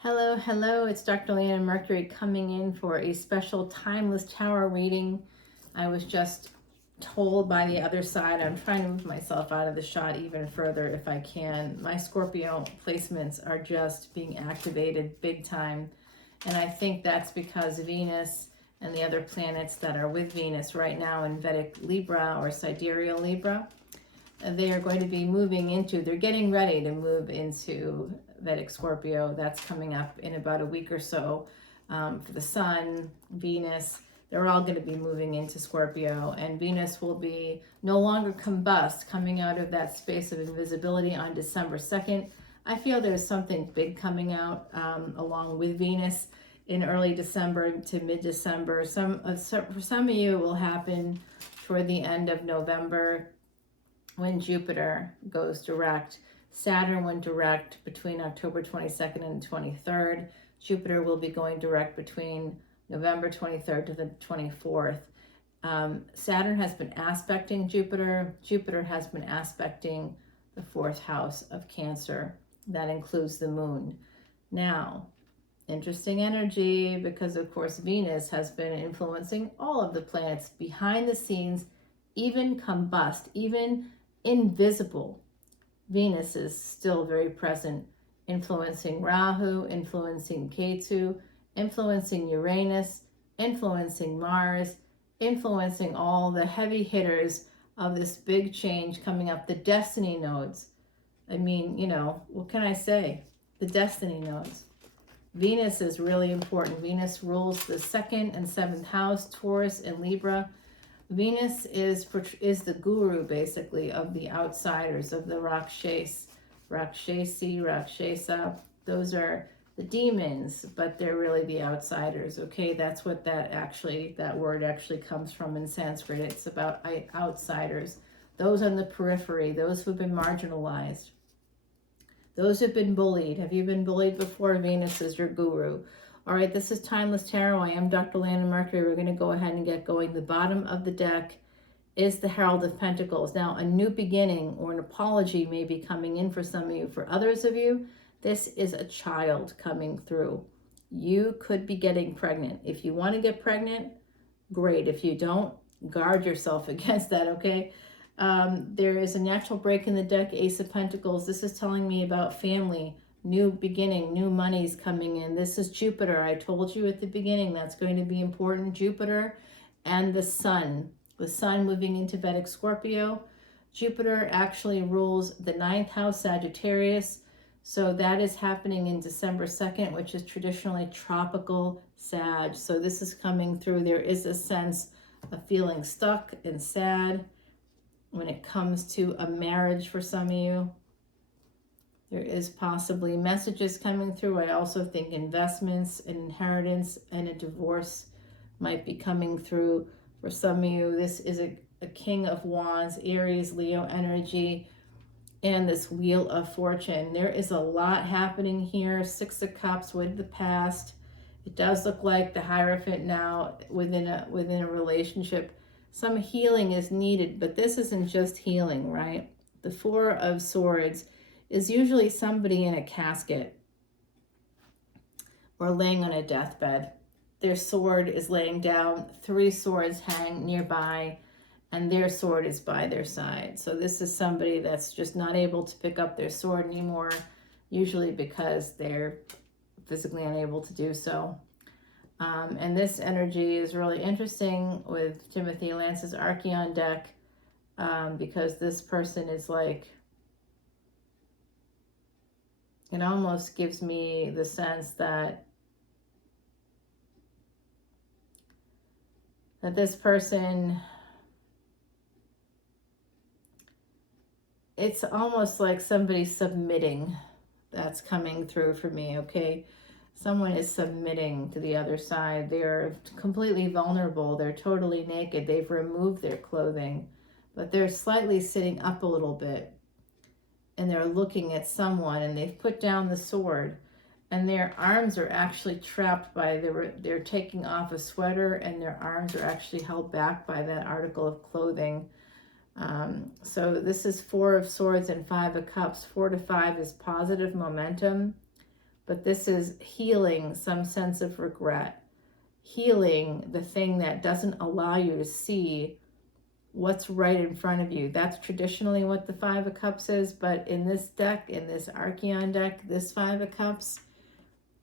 Hello, hello, it's Dr. Leona Mercury coming in for a special timeless tower reading. I was just told by the other side, I'm trying to move myself out of the shot even further if I can. My Scorpio placements are just being activated big time. And I think that's because Venus and the other planets that are with Venus right now in Vedic Libra or Sidereal Libra, they are going to be moving into, they're getting ready to move into Vedic Scorpio. That's coming up in about a week or so. For the Sun, Venus, they're all going to be moving into Scorpio, and Venus will be no longer combust, coming out of that space of invisibility on December 2nd. I feel there's something big coming out along with Venus in early December to mid-December. For some of you, it will happen toward the end of November when Jupiter goes direct. Saturn went direct between October 22nd and 23rd. Jupiter will be going direct between November 23rd to the 24th. Saturn has been aspecting Jupiter. Jupiter has been aspecting the fourth house of Cancer. That includes the moon. Now, interesting energy because, of course, Venus has been influencing all of the planets behind the scenes, even combust, even invisible. Venus is still very present, influencing Rahu, influencing Ketu, influencing Uranus, influencing Mars, influencing all the heavy hitters of this big change coming up, the destiny nodes. I mean, what can I say? The destiny nodes. Venus is really important. Venus rules the 2nd and 7th house, Taurus and Libra. Venus is the guru, basically, of the outsiders, of the Rakshasi, Rakshasa. Those are the demons, but they're really the outsiders, okay? That's what that word actually comes from in Sanskrit. It's about outsiders, those on the periphery, those who've been marginalized, those who've been bullied. Have you been bullied before? Venus is your guru. All right, this is Timeless Tarot. I am Dr. Leona Mercury. We're going to go ahead and get going. The bottom of the deck is the Herald of Pentacles. Now, a new beginning or an apology may be coming in for some of you. For others of you, this is a child coming through. You could be getting pregnant. If you want to get pregnant, great. If you don't, guard yourself against that, okay? There is a natural break in the deck, Ace of Pentacles. This is telling me about family, new beginning, new money's coming in. This is Jupiter. I told you at the beginning that's going to be important. Jupiter and the Sun. The Sun moving into Vedic Scorpio. Jupiter actually rules the 9th house, Sagittarius. So that is happening in December 2nd, which is traditionally tropical Sag. So this is coming through. There is a sense of feeling stuck and sad when it comes to a marriage for some of you. There is possibly messages coming through. I also think investments, an inheritance, and a divorce might be coming through for some of you. This is a King of Wands, Aries, Leo energy, and this Wheel of Fortune. There is a lot happening here. 6 of Cups with the past. It does look like the Hierophant now within a relationship. Some healing is needed, but this isn't just healing, right? The 4 of Swords is usually somebody in a casket or laying on a deathbed. Their sword is laying down, 3 swords hang nearby, and their sword is by their side. So this is somebody that's just not able to pick up their sword anymore, usually because they're physically unable to do so. And this energy is really interesting with Timothy Lance's Archeon deck, because this person is like, it almost gives me the sense that this person, it's almost like somebody submitting. That's coming through for me, okay? Someone is submitting to the other side. They're completely vulnerable. They're totally naked. They've removed their clothing, but they're slightly sitting up a little bit. And they're looking at someone, and they've put down the sword, and their arms are actually trapped by, they're taking off a sweater, and their arms are actually held back by that article of clothing. So this is 4 of Swords and 5 of Cups. 4 to 5 is positive momentum, but this is healing some sense of regret, healing the thing that doesn't allow you to see what's right in front of you. That's traditionally what the Five of Cups is, but in this deck, in this Archeon deck, this Five of Cups,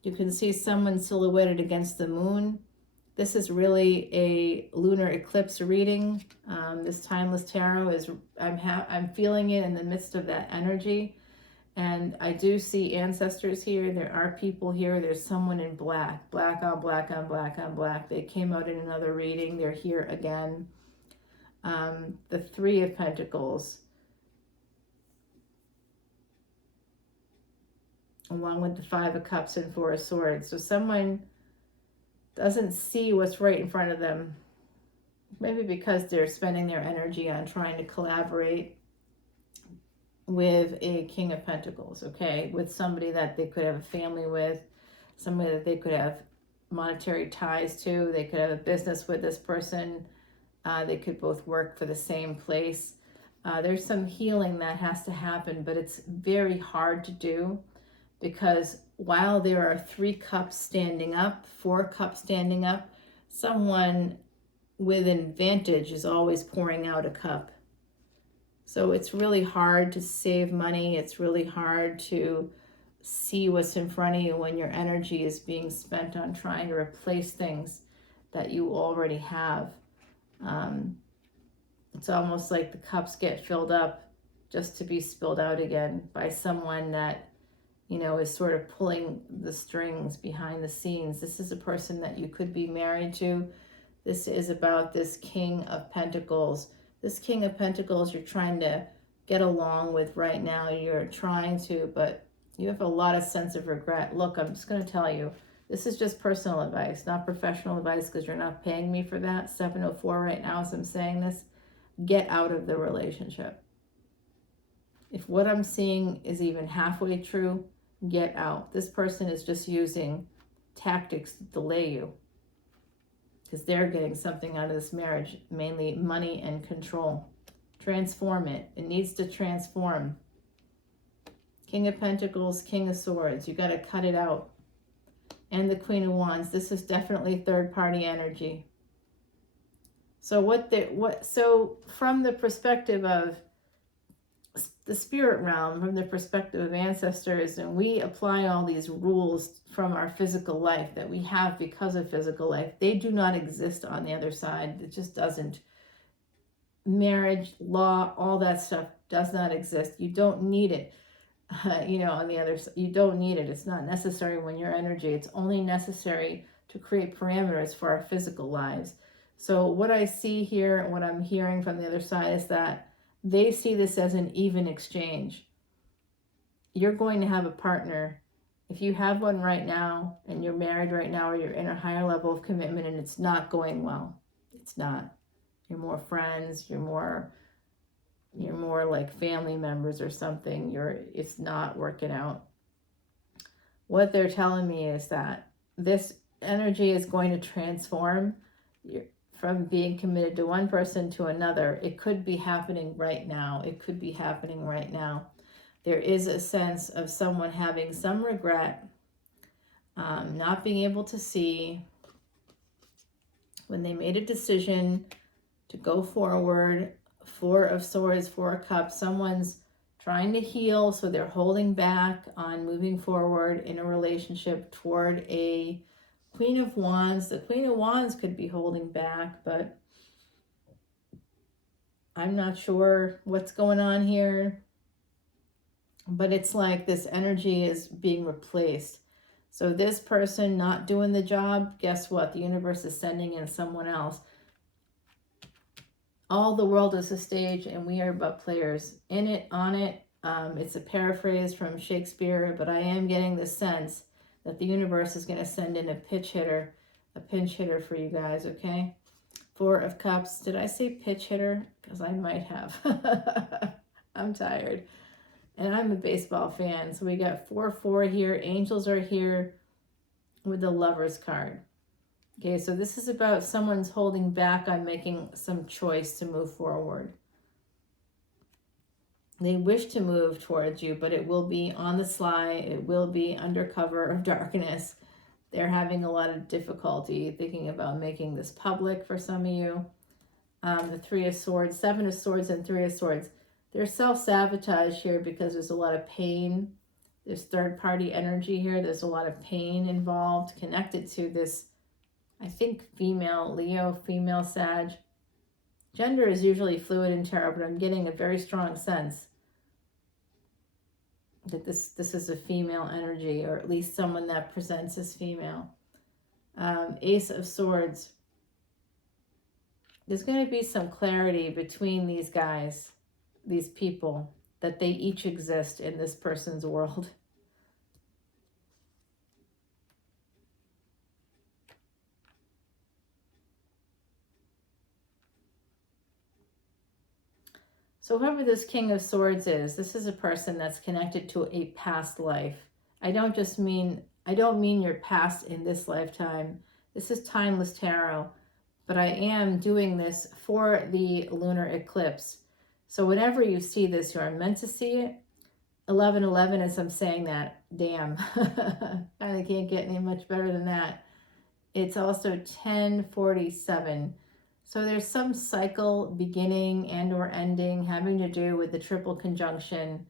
you can see someone silhouetted against the moon. This is really a lunar eclipse reading. This timeless tarot is, I'm feeling it in the midst of that energy. And I do see ancestors here. There are people here. There's someone in black, black on black on black on black. They came out in another reading. They're here again. The Three of Pentacles, along with the Five of Cups and Four of Swords. So someone doesn't see what's right in front of them, maybe because they're spending their energy on trying to collaborate with a King of Pentacles, okay, with somebody that they could have a family with, somebody that they could have monetary ties to. They could have a business with this person. They could both work for the same place. There's some healing that has to happen, but it's very hard to do, because while there are 3 cups standing up, 4 cups standing up, someone with an advantage is always pouring out a cup. So it's really hard to save money. It's really hard to see what's in front of you when your energy is being spent on trying to replace things that you already have. It's almost like the cups get filled up just to be spilled out again by someone that, you know, is sort of pulling the strings behind the scenes. This is a person that you could be married to. This is about this King of Pentacles. This King of Pentacles you're trying to get along with right now. You're trying to, but you have a lot of sense of regret. Look, I'm just going to tell you, this is just personal advice, not professional advice, because you're not paying me for that. 7:04 right now as I'm saying this. Get out of the relationship. If what I'm seeing is even halfway true, get out. This person is just using tactics to delay you, because they're getting something out of this marriage, mainly money and control. Transform it. It needs to transform. King of Pentacles, King of Swords. You got to cut it out. And the Queen of Wands. This is definitely third-party energy. So so from the perspective of the spirit realm, from the perspective of ancestors, and we apply all these rules from our physical life that we have because of physical life, they do not exist on the other side. It just doesn't. Marriage, law, all that stuff does not exist. You don't need it. On the other side, you don't need it. It's not necessary when you're energy. It's only necessary to create parameters for our physical lives. So what I see here, and what I'm hearing from the other side, is that they see this as an even exchange. You're going to have a partner. If you have one right now, and you're married right now, or you're in a higher level of commitment and it's not going well, it's not. You're more friends, you're more like family members or something. It's not working out. What they're telling me is that this energy is going to transform from being committed to one person to another. It could be happening right now. It could be happening right now. There is a sense of someone having some regret, not being able to see when they made a decision to go forward. 4 of Swords, 4 of Cups. Someone's trying to heal, so they're holding back on moving forward in a relationship toward a Queen of Wands. The Queen of Wands could be holding back, but I'm not sure what's going on here. But it's like this energy is being replaced. So this person not doing the job, guess what? The universe is sending in someone else. All the world is a stage, and we are but players in it, on it. It's a paraphrase from Shakespeare, but I am getting the sense that the universe is going to send in a pinch hitter for you guys, okay? 4 of Cups. Did I say pitch hitter? Because I might have. I'm tired. And I'm a baseball fan. So we got 4-4 here. Angels are here with the Lovers card. Okay, so this is about someone's holding back on making some choice to move forward. They wish to move towards you, but it will be on the sly. It will be under cover of darkness. They're having a lot of difficulty thinking about making this public for some of you. The Three of Swords, Seven of Swords, and Three of Swords. There's self-sabotage here because there's a lot of pain. There's third-party energy here. There's a lot of pain involved connected to this, I think, female Leo, female Sag. Gender is usually fluid in tarot, but I'm getting a very strong sense that this is a female energy, or at least someone that presents as female. Ace of Swords. There's going to be some clarity between these guys, these people, that they each exist in this person's world. So whoever this King of Swords is, this is a person that's connected to a past life. I don't mean your past in this lifetime. This is timeless tarot, but I am doing this for the lunar eclipse. So whenever you see this, you are meant to see it. 11:11, as I'm saying that, damn, I can't get any much better than that. It's also 10:47. So there's some cycle beginning and or ending having to do with the triple conjunction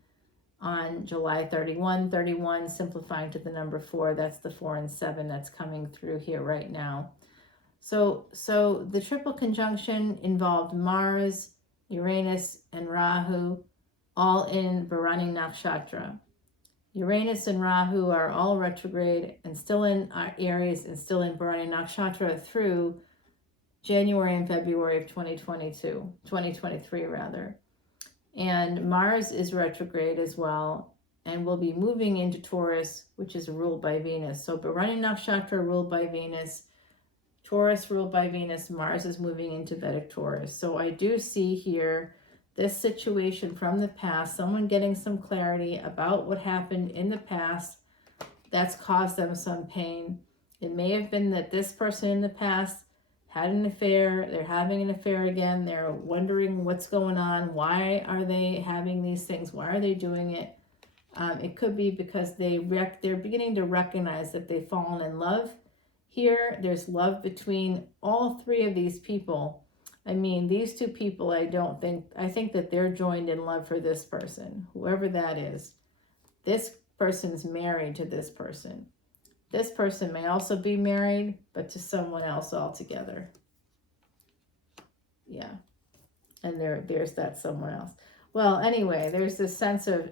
on July 31, simplifying to the number 4. That's the 4 and 7 that's coming through here right now. So the triple conjunction involved Mars, Uranus, and Rahu, all in Bharani Nakshatra. Uranus and Rahu are all retrograde and still in Aries and still in Bharani Nakshatra through January and February of 2023 rather. And Mars is retrograde as well and will be moving into Taurus, which is ruled by Venus. So Bharani Nakshatra ruled by Venus, Taurus ruled by Venus, Mars is moving into Vedic Taurus. So I do see here this situation from the past, someone getting some clarity about what happened in the past that's caused them some pain. It may have been that this person in the past had an affair, they're having an affair again, they're wondering what's going on, why are they having these things, why are they doing it? It could be because they're beginning to recognize that they've fallen in love. Here, there's love between all three of these people. I mean, these two people, I think that they're joined in love for this person, whoever that is. This person's married to this person. This person may also be married, but to someone else altogether. Yeah. And there's that someone else. Well, anyway, there's this sense of,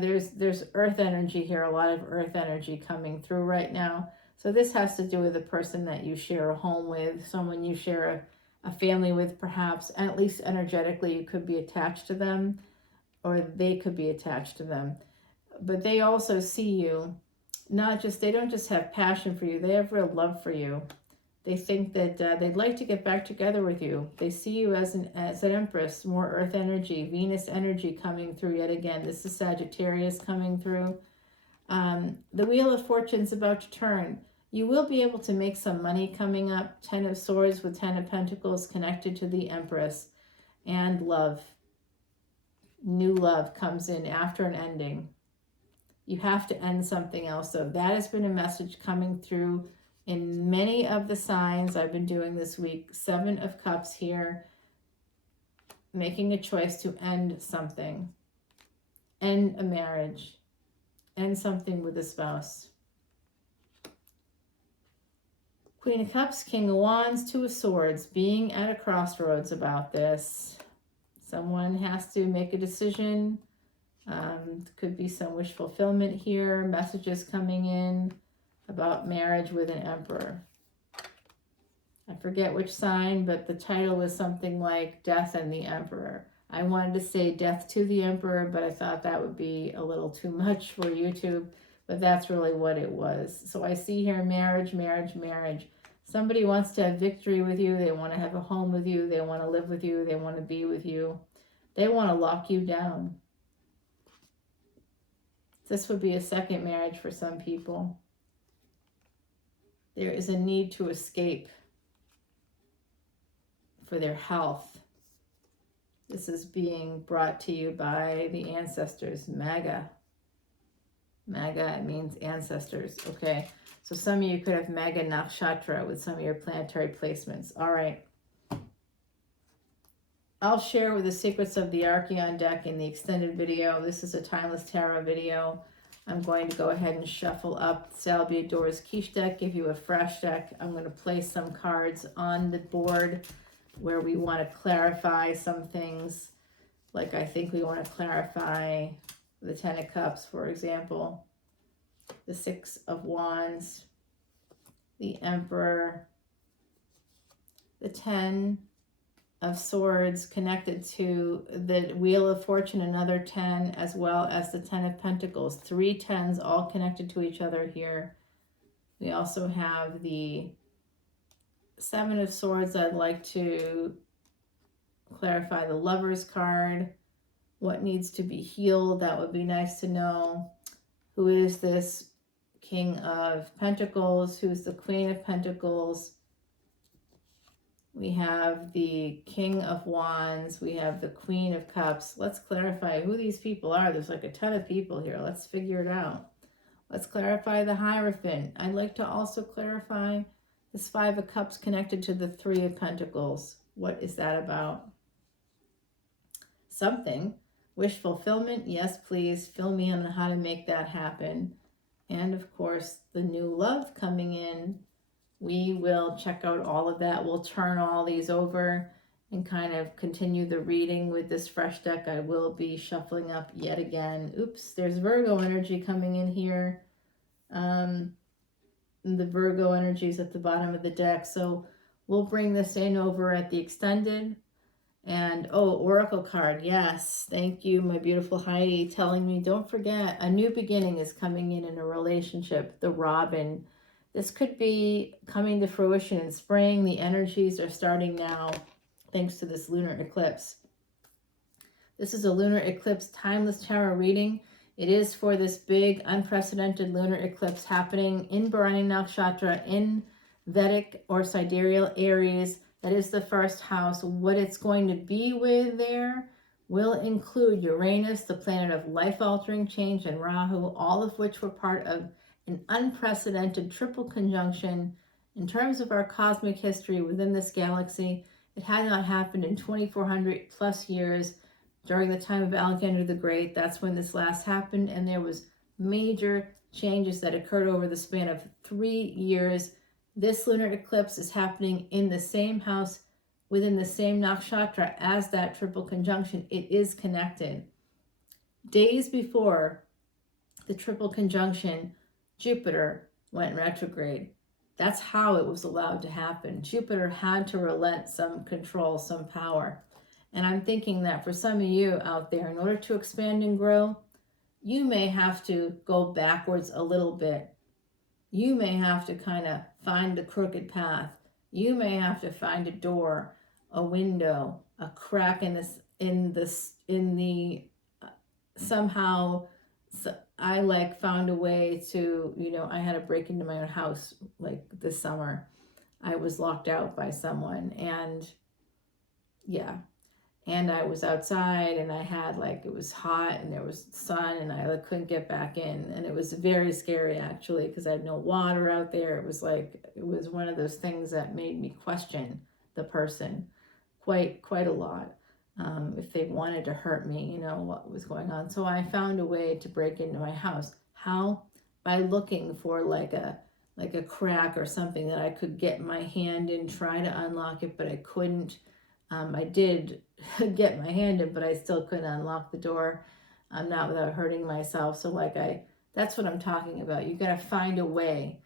there's earth energy here, a lot of earth energy coming through right now. So this has to do with a person that you share a home with, someone you share a family with perhaps, at least energetically you could be attached to them, or they could be attached to them. But they also see you, they don't just have passion for you, they have real love for you. They think that they'd like to get back together with you. They see you as an empress, more earth energy, Venus energy coming through yet again. This is Sagittarius coming through. The Wheel of Fortune's about to turn. You will be able to make some money coming up. 10 of Swords with 10 of Pentacles connected to the Empress. And love. New love comes in after an ending. You have to end something else. So that has been a message coming through in many of the signs I've been doing this week. 7 of Cups here. Making a choice to end something. End a marriage. End something with a spouse. Queen of Cups, King of Wands, 2 of Swords, being at a crossroads about this. Someone has to make a decision. Could be some wish fulfillment here. Messages coming in about marriage with an emperor. I forget which sign, but the title was something like Death and the Emperor. I wanted to say Death to the Emperor, but I thought that would be a little too much for YouTube. But that's really what it was. So I see here marriage, marriage, marriage. Somebody wants to have victory with you. They want to have a home with you. They want to live with you. They want to be with you. They want to lock you down. This would be a second marriage for some people. There is a need to escape for their health. This is being brought to you by the ancestors. Maga. Maga, it means ancestors. Okay. So some of you could have Maga Nakshatra with some of your planetary placements. All right. I'll share with the secrets of the Archeon deck in the extended video. This is a Timeless Tarot video. I'm going to go ahead and shuffle up Salvia Dora's Quiche deck, give you a fresh deck. I'm going to place some cards on the board where we want to clarify some things. Like I think we want to clarify the Ten of Cups, for example, the Six of Wands, the Emperor, the Ten of Swords connected to the Wheel of Fortune, another 10, as well as the 10 of Pentacles. 3 10s all connected to each other here. We also have the 7 of Swords. I'd like to clarify the Lover's card. What needs to be healed? That would be nice to know. Who is this King of Pentacles? Who's the Queen of Pentacles? We have the King of Wands. We have the Queen of Cups. Let's clarify who these people are. There's like a ton of people here. Let's figure it out. Let's clarify the Hierophant. I'd like to also clarify this 5 of Cups connected to the 3 of Pentacles. What is that about? Something. Wish fulfillment. Yes, please. Fill me in on how to make that happen. And of course, the new love coming in. We will check out all of that. We'll turn all these over and kind of continue the reading with this fresh deck. I will be shuffling up yet again. Oops, there's Virgo energy coming in here. The Virgo energy is at the bottom of the deck. So we'll bring this in over at the extended. And, oh, Oracle card. Yes, thank you, my beautiful Heidi, telling me, don't forget, a new beginning is coming in a relationship. The Robin. This could be coming to fruition in spring. The energies are starting now thanks to this lunar eclipse. This is a lunar eclipse timeless tarot reading. It is for this big unprecedented lunar eclipse happening in Bharani Nakshatra in Vedic or sidereal Aries. That is the first house. What it's going to be with there will include Uranus, the planet of life-altering change, and Rahu, all of which were part of an unprecedented triple conjunction. In terms of our cosmic history within this galaxy, it had not happened in 2,400 plus years during the time of Alexander the Great. That's when this last happened, and there was major changes that occurred over the span of 3 years. This lunar eclipse is happening in the same house within the same nakshatra as that triple conjunction. It is connected. Days before the triple conjunction, Jupiter went retrograde. That's how it was allowed to happen. Jupiter had to relent some control, some power. And I'm thinking that for some of you out there, in order to expand and grow, you may have to go backwards a little bit. You may have to kind of find the crooked path. You may have to find a door, a window, a crack somehow. So I found a way to, I had to break into my own house like this summer. I was locked out by someone, and yeah. And I was outside, and I had it was hot, and there was sun, and I couldn't get back in. And it was very scary, actually, because I had no water out there. It was one of those things that made me question the person quite a lot. If they wanted to hurt me, what was going on. So I found a way to break into my house. How? By looking for like a crack or something that I could get my hand in, try to unlock it, but I couldn't. I did get my hand in, but I still couldn't unlock the door, not without hurting myself. So that's what I'm talking about. You got to find a way.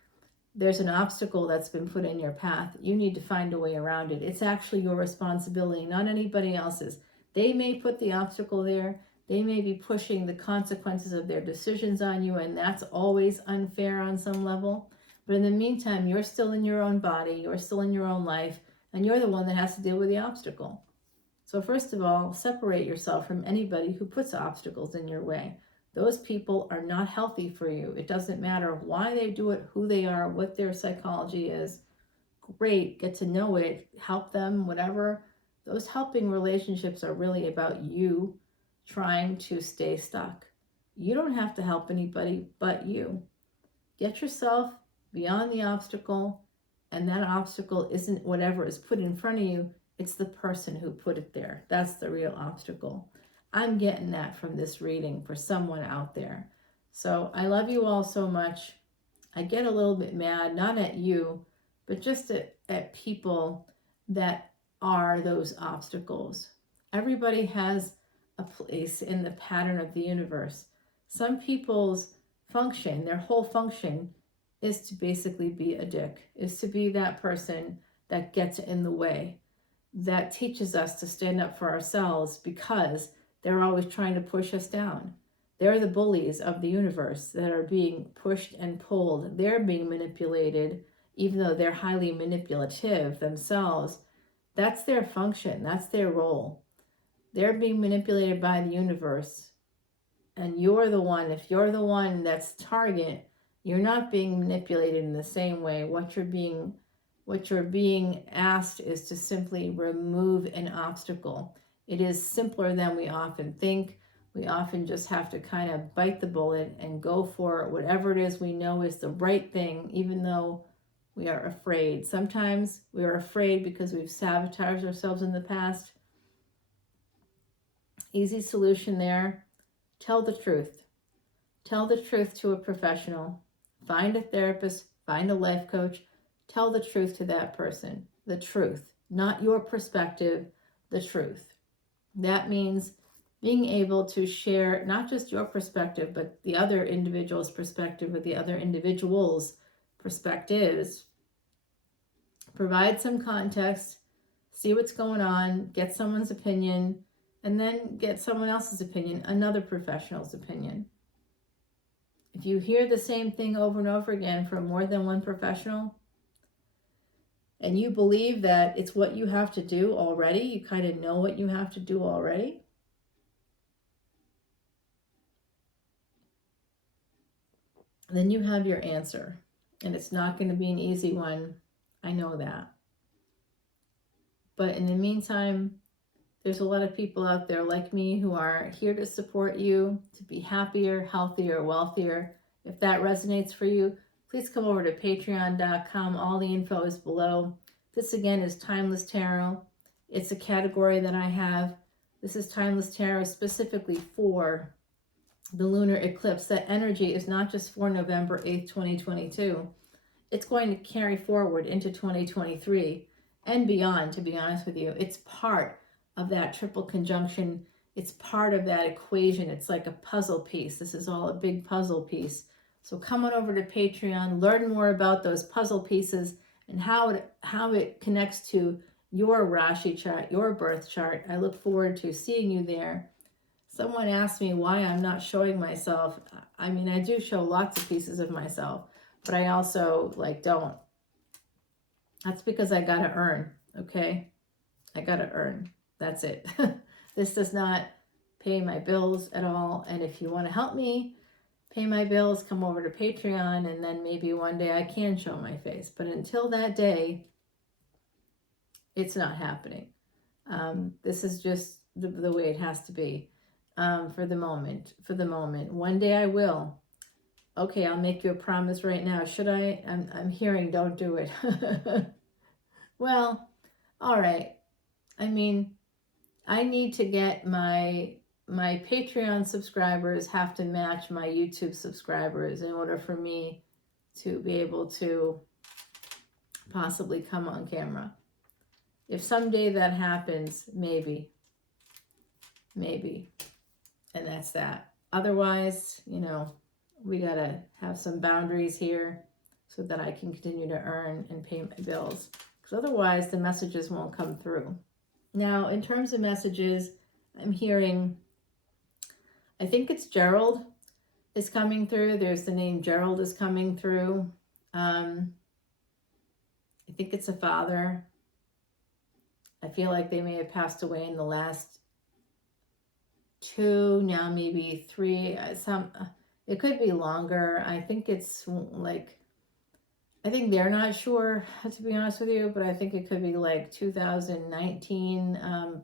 There's an obstacle that's been put in your path. You need to find a way around it. It's actually your responsibility, not anybody else's. They may put the obstacle there. They may be pushing the consequences of their decisions on you, and that's always unfair on some level. But in the meantime, you're still in your own body. You're still in your own life. And you're the one that has to deal with the obstacle. So first of all, separate yourself from anybody who puts obstacles in your way. Those people are not healthy for you. It doesn't matter why they do it, who they are, what their psychology is. Great, get to know it, help them, whatever. Those helping relationships are really about you trying to stay stuck. You don't have to help anybody but you. Get yourself beyond the obstacle, and that obstacle isn't whatever is put in front of you, it's the person who put it there. That's the real obstacle. I'm getting that from this reading for someone out there. So I love you all so much. I get a little bit mad, not at you, but just at people that are those obstacles. Everybody has a place in the pattern of the universe. Some people's function, their whole function, is to basically be a dick, is to be that person that gets in the way, that teaches us to stand up for ourselves because they're always trying to push us down. They're the bullies of the universe that are being pushed and pulled. They're being manipulated, even though they're highly manipulative themselves. That's their function. That's their role. They're being manipulated by the universe. And you're the one, if you're the one that's target, you're not being manipulated in the same way. What you're being asked is to simply remove an obstacle. It is simpler than we often think. We often just have to kind of bite the bullet and go for whatever it is we know is the right thing, even though we are afraid. Sometimes we are afraid because we've sabotaged ourselves in the past. Easy solution there. Tell the truth. Tell the truth to a professional. Find a therapist, find a life coach. Tell the truth to that person. The truth, not your perspective, the truth. That means being able to share not just your perspective, but the other individual's perspective or the other individual's perspectives. Provide some context, see what's going on, get someone's opinion, and then get someone else's opinion, another professional's opinion. If you hear the same thing over and over again from more than one professional, and you believe that it's what you have to do already, you kind of know what you have to do already, then you have your answer. And it's not going to be an easy one. I know that. But in the meantime, there's a lot of people out there like me who are here to support you to be happier, healthier, wealthier. If that resonates for you, please come over to patreon.com. All the info is below. This again is Timeless Tarot. It's a category that I have. This is Timeless Tarot specifically for the lunar eclipse. That energy is not just for November 8th, 2022. It's going to carry forward into 2023 and beyond, to be honest with you. It's part of that triple conjunction. It's part of that equation. It's like a puzzle piece. This is all a big puzzle piece. So come on over to Patreon, learn more about those puzzle pieces and how it connects to your Rashi chart, your birth chart. I look forward to seeing you there. Someone asked me why I'm not showing myself. I mean, I do show lots of pieces of myself, but I also don't. That's because I gotta earn, okay? I gotta earn. That's it. This does not pay my bills at all. And if you want to help me pay my bills, come over to Patreon, and then maybe one day I can show my face. But until that day, it's not happening. This is just the way it has to be for the moment. One day I will. Okay, I'll make you a promise right now. Should I? I'm hearing don't do it. Well, all right. I mean, I need to get my Patreon subscribers have to match my YouTube subscribers in order for me to be able to possibly come on camera. If someday that happens, maybe. And that's that. Otherwise, we gotta have some boundaries here so that I can continue to earn and pay my bills. Because otherwise the messages won't come through. Now, in terms of messages, I'm hearing, I think it's Gerald is coming through. There's the name Gerald is coming through. I think it's a father. I feel like they may have passed away in the last 2, now maybe 3. It could be longer. I think it's I think they're not sure, to be honest with you, but I think it could be like 2019,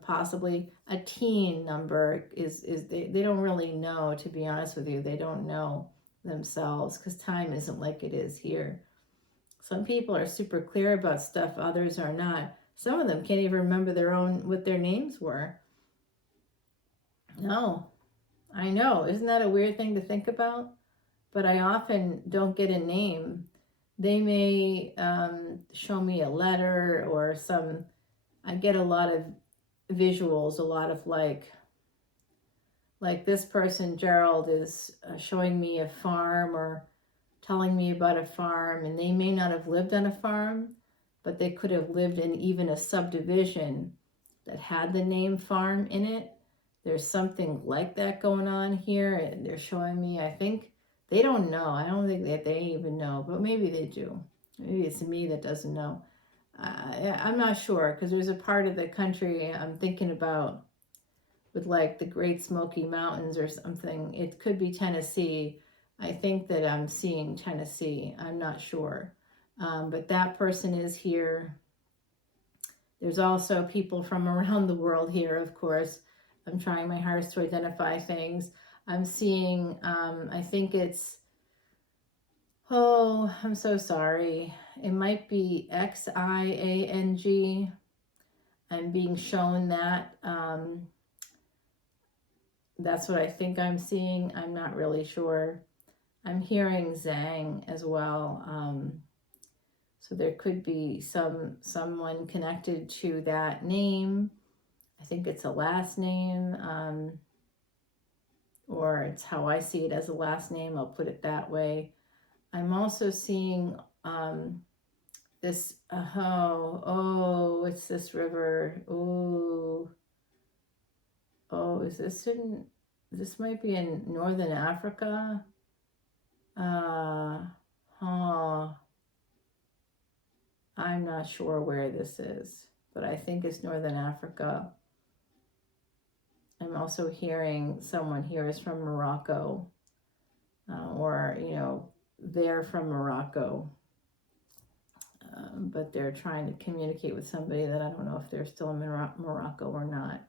possibly a teen number is they don't really know, to be honest with you. They don't know themselves because time isn't like it is here. Some people are super clear about stuff, others are not. Some of them can't even remember what their names were. No, I know. Isn't that a weird thing to think about? But I often don't get a name. They may show me a letter or some. I get a lot of visuals, a lot of like this person, Gerald, is showing me a farm or telling me about a farm, and they may not have lived on a farm, but they could have lived in even a subdivision that had the name farm in it. There's something like that going on here, and they're showing me, I think, they don't know. I don't think that they even know, but maybe they do. Maybe it's me that doesn't know. I'm not sure, because there's a part of the country I'm thinking about with like the Great Smoky Mountains or something. It could be Tennessee. I think that I'm seeing Tennessee. I'm not sure. But that person is here. There's also people from around the world here, of course. I'm trying my hardest to identify things. I'm seeing, I think it's, oh, I'm so sorry. It might be Xiang. I'm being shown that. That's what I think I'm seeing. I'm not really sure. I'm hearing Zhang as well. So there could be someone connected to that name. I think it's a last name, or it's how I see it as a last name. I'll put it that way. I'm also seeing this. Oh, it's this river. Is this in? This might be in northern Africa. I'm not sure where this is, but I think it's northern Africa. I'm also hearing someone here is from Morocco, or, they're from Morocco, but they're trying to communicate with somebody that I don't know if they're still in Morocco or not.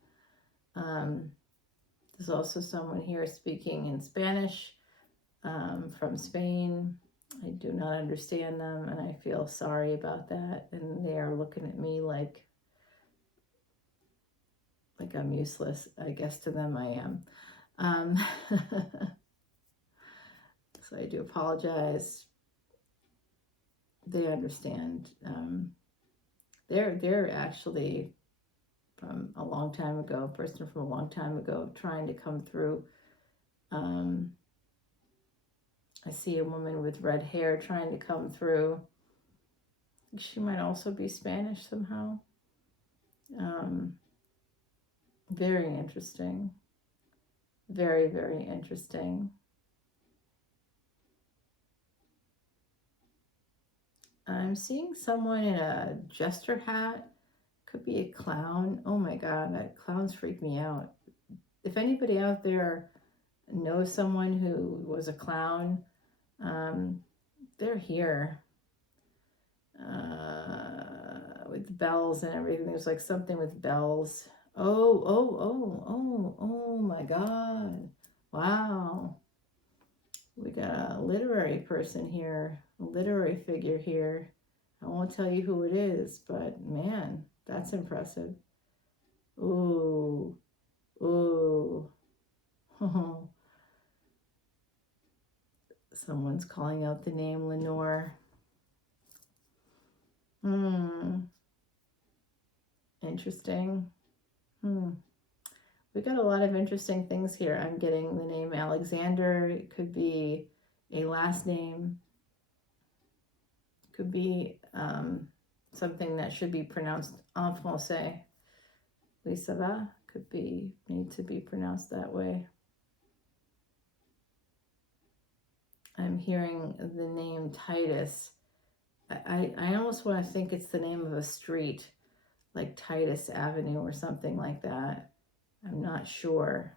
There's also someone here speaking in Spanish, from Spain. I do not understand them, and I feel sorry about that. And they are looking at me like I'm useless. I guess to them I am. So I do apologize. They understand. They're actually from a long time ago, a person from a long time ago, trying to come through. I see a woman with red hair trying to come through. She might also be Spanish somehow. Very interesting. Very, very interesting. I'm seeing someone in a jester hat. Could be a clown. Oh my God, that clowns freak me out. If anybody out there knows someone who was a clown, they're here. With bells and everything. There's like something with bells. Oh my God. Wow. We got a literary person here, a literary figure here. I won't tell you who it is, but man, that's impressive. Ooh. Someone's calling out the name Lenore. Interesting. We got a lot of interesting things here. I'm getting the name Alexander. It could be a last name. Could be something that should be pronounced en français. Oui, ça va? Could be, need to be pronounced that way. I'm hearing the name Titus. I almost want to think it's the name of a street, like Titus Avenue or something like that. I'm not sure.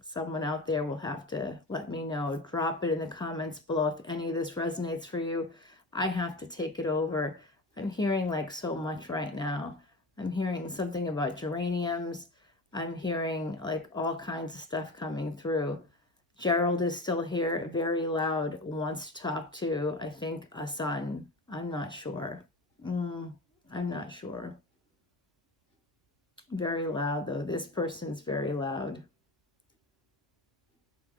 Someone out there will have to let me know. Drop it in the comments below if any of this resonates for you. I have to take it over. I'm hearing like so much right now. I'm hearing something about geraniums. I'm hearing like all kinds of stuff coming through. Gerald is still here, very loud, wants to talk to, I think, a son. I'm not sure. I'm not sure. Very loud, though. This person's very loud.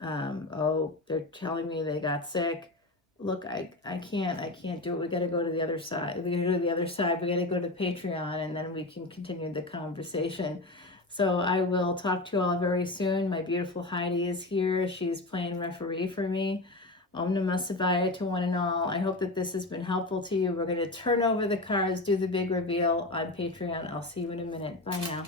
Oh, they're telling me they got sick. Look, I can't do it. We got to go to the other side. We got to go to the other side. We got to go to Patreon, and then we can continue the conversation. So I will talk to you all very soon. My beautiful Heidi is here. She's playing referee for me. Om Namah Shivaya to one and all. I hope that this has been helpful to you. We're going to turn over the cards, do the big reveal on Patreon. I'll see you in a minute. Bye now.